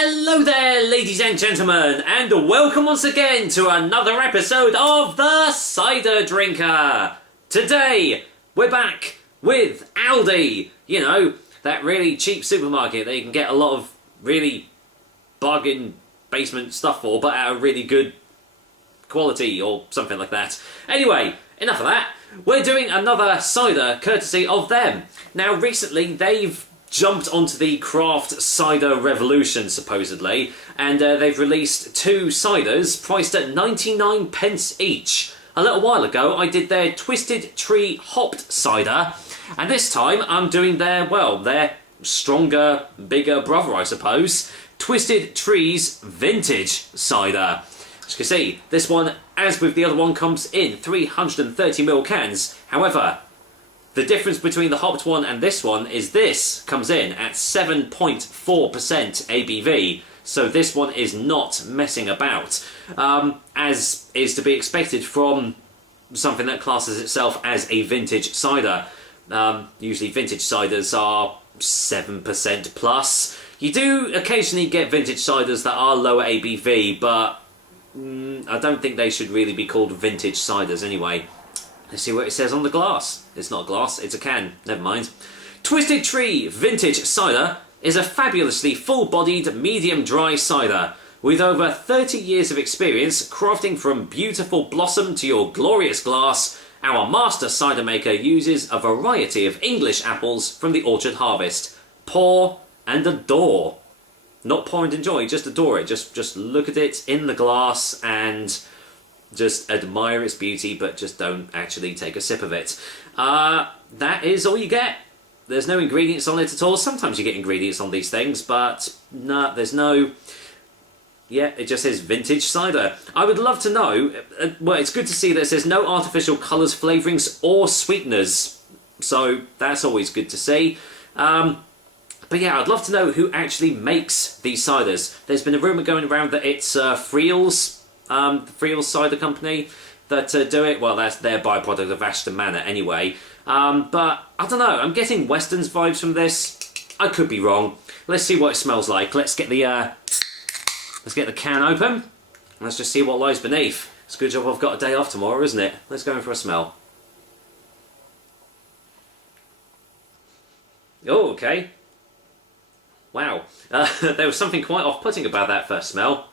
Hello there, ladies and gentlemen, and welcome once again to another episode of The Cider Drinker. Today, we're back with Aldi. You know, that really cheap supermarket that you can get a lot of really bargain basement stuff for, but at a really good quality or something like that. Anyway, enough of that. We're doing another cider courtesy of them. Now, recently, they've jumped onto the craft cider revolution, supposedly, and they've released two ciders priced at 99 pence each. A little while ago, I did their Twisted Tree hopped cider, and this time I'm doing their stronger, bigger brother, I suppose, Twisted Tree's vintage cider. As you can see, this one, as with the other one, comes in 330ml cans. However, the difference between the hopped one and this one is this comes in at 7.4% ABV, so this one is not messing about, as is to be expected from something that classes itself as a vintage cider. Usually vintage ciders are 7% plus. You do occasionally get vintage ciders that are lower ABV, but I don't think they should really be called vintage ciders anyway. Let's see what it says on the glass. It's not a glass, it's a can. Never mind. Twisted Tree Vintage Cider is a fabulously full-bodied, medium-dry cider. With over 30 years of experience crafting from beautiful blossom to your glorious glass, our master cider maker uses a variety of English apples from the orchard harvest. Pour and adore. Not pour and enjoy, just adore it. Just look at it in the glass and just admire its beauty, but just don't actually take a sip of it. That is all you get. There's no ingredients on it at all. Sometimes you get ingredients on these things, but no, there's no... Yeah, it just says vintage cider. I would love to know... well, it's good to see that it says no artificial colours, flavourings or sweeteners. So that's always good to see. But yeah, I'd love to know who actually makes these ciders. There's been a rumour going around that it's Friel's, the Friel's Cider Company that do it. Well, that's their byproduct of Ashton Manor anyway. But I don't know, I'm getting Weston's vibes from this. I could be wrong. Let's see what it smells like. Let's get the can open. Let's just see what lies beneath. It's a good job I've got a day off tomorrow, isn't it? Let's go in for a smell. Oh, okay. Wow. There was something quite off-putting about that first smell.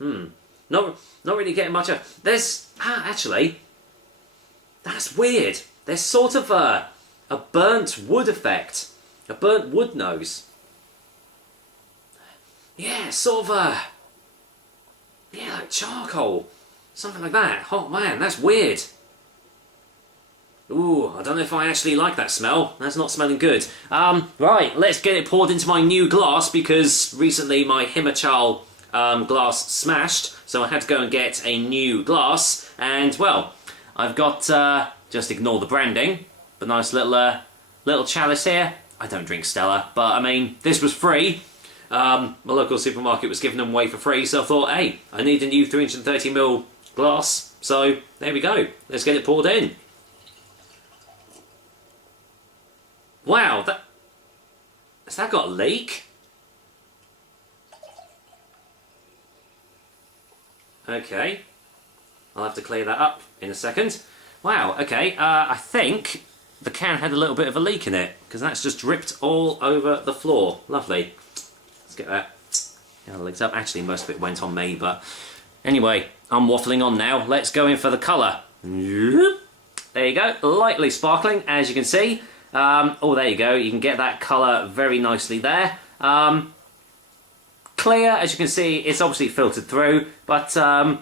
Not really getting much of... There's... actually... That's weird. There's sort of a burnt wood effect. A burnt wood nose. Yeah, sort of yeah, like charcoal. Something like that. Oh man, that's weird. Ooh, I don't know if I actually like that smell. That's not smelling good. Right, let's get it poured into my new glass, because recently my Himachal glass smashed, so I had to go and get a new glass, and well, I've got, just ignore the branding, but nice little chalice here. I don't drink Stella, but I mean, this was free. My local supermarket was giving them away for free, so I thought, hey, I need a new 330ml glass, so there we go. Let's get it poured in. Wow, has that got a leak? Okay, I'll have to clear that up in a second. Wow, okay, I think the can had a little bit of a leak in it, because that's just dripped all over the floor. Lovely. Let's get that legs up. Actually, most of it went on me, but anyway, I'm waffling on now. Let's go in for the colour. There you go, lightly sparkling, as you can see. Oh, there you go, you can get that colour very nicely there. Clear, as you can see, it's obviously filtered through, but a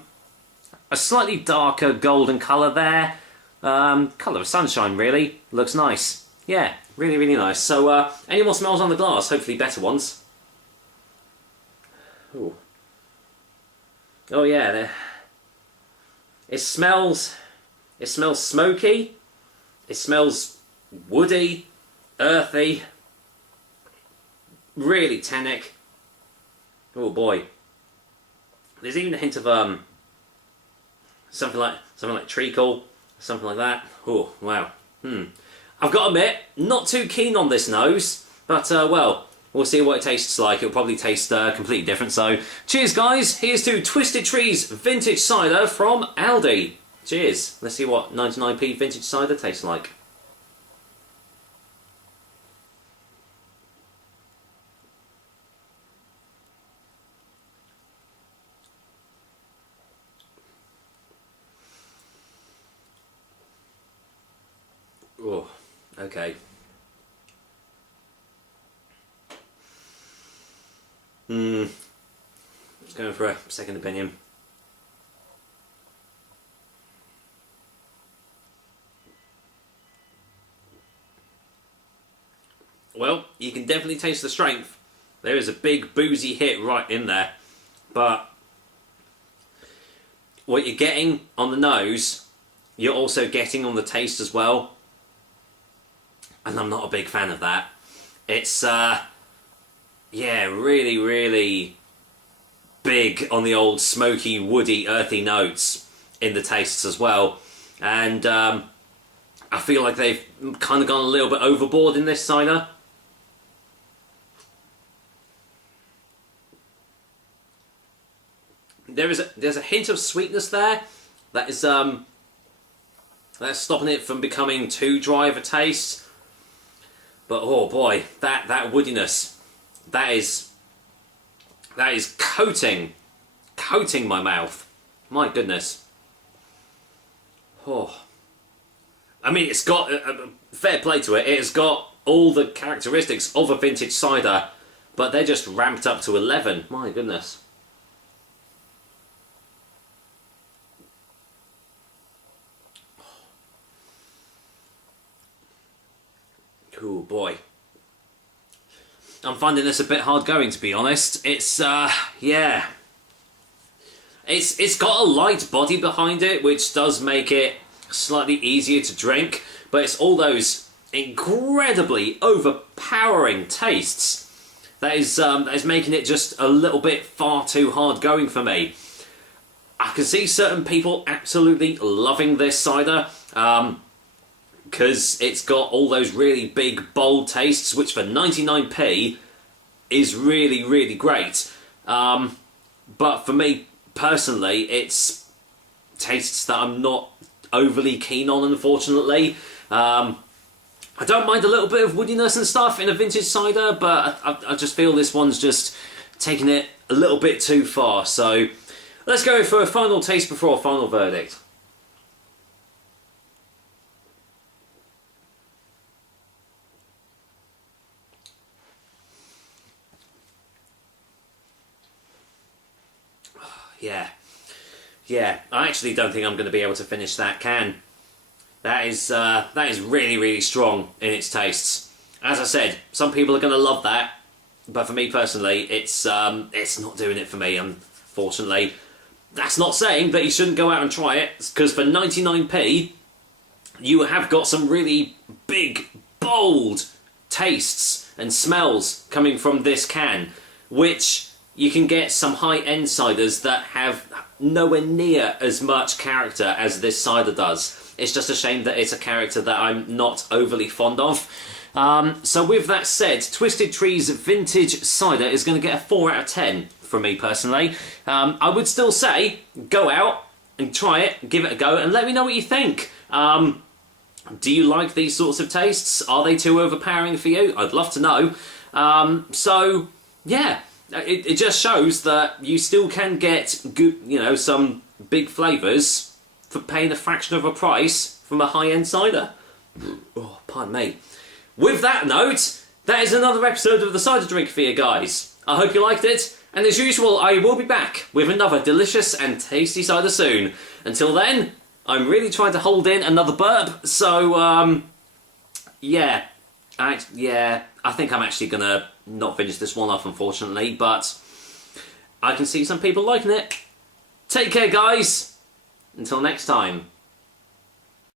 slightly darker golden colour there. Colour of sunshine, really. Looks nice. Yeah, really, really nice. So, any more smells on the glass? Hopefully better ones. Ooh. Oh yeah, it smells smoky. It smells woody, earthy, really tannic. Oh boy. There's even a hint of something like treacle, something like that. Oh wow. I've got to admit, not too keen on this nose, but well, we'll see what it tastes like. It'll probably taste completely different. So, cheers guys. Here's to Twisted Trees Vintage Cider from Aldi. Cheers. Let's see what 99p vintage cider tastes like. Oh, okay. Just going for a second opinion. Well, you can definitely taste the strength. There is a big boozy hit right in there. But what you're getting on the nose, you're also getting on the taste as well. And I'm not a big fan of that. It's, yeah, really, really big on the old smoky, woody, earthy notes in the tastes as well. And I feel like they've kind of gone a little bit overboard in this cider. There's a hint of sweetness there that is that's stopping it from becoming too dry of a taste. But oh boy, that woodiness, that is coating my mouth. My goodness. Oh, I mean, it's got fair play to it. It has got all the characteristics of a vintage cider, but they're just ramped up to 11. My goodness. Oh boy. I'm finding this a bit hard going, to be honest. It's, yeah. It's got a light body behind it, which does make it slightly easier to drink, but it's all those incredibly overpowering tastes that is making it just a little bit far too hard going for me. I can see certain people absolutely loving this cider, because it's got all those really big, bold tastes, which for 99p is really, really great. But for me, personally, it's tastes that I'm not overly keen on, unfortunately. I don't mind a little bit of woodiness and stuff in a vintage cider, but I just feel this one's just taking it a little bit too far. So let's go for a final taste before a final verdict. Yeah, I actually don't think I'm going to be able to finish that can. That is really, really strong in its tastes. As I said, some people are going to love that, but for me personally, it's not doing it for me, unfortunately. That's not saying that you shouldn't go out and try it, because for 99p, you have got some really big, bold tastes and smells coming from this can, which you can get some high-end ciders that have nowhere near as much character as this cider does. It's just a shame that it's a character that I'm not overly fond of. So with that said, Twisted Trees Vintage Cider is going to get a 4 out of 10 from me personally. I would still say, go out and try it, give it a go, and let me know what you think. Do you like these sorts of tastes? Are they too overpowering for you? I'd love to know. So, yeah. It just shows that you still can get good, some big flavours for paying a fraction of a price from a high-end cider. Oh, pardon me. With that note, that is another episode of the Cider Drink for you guys. I hope you liked it, and as usual, I will be back with another delicious and tasty cider soon. Until then, I'm really trying to hold in another burp, so, yeah. I think I'm actually going to not finish this one off, unfortunately, but I can see some people liking it. Take care, guys. Until next time.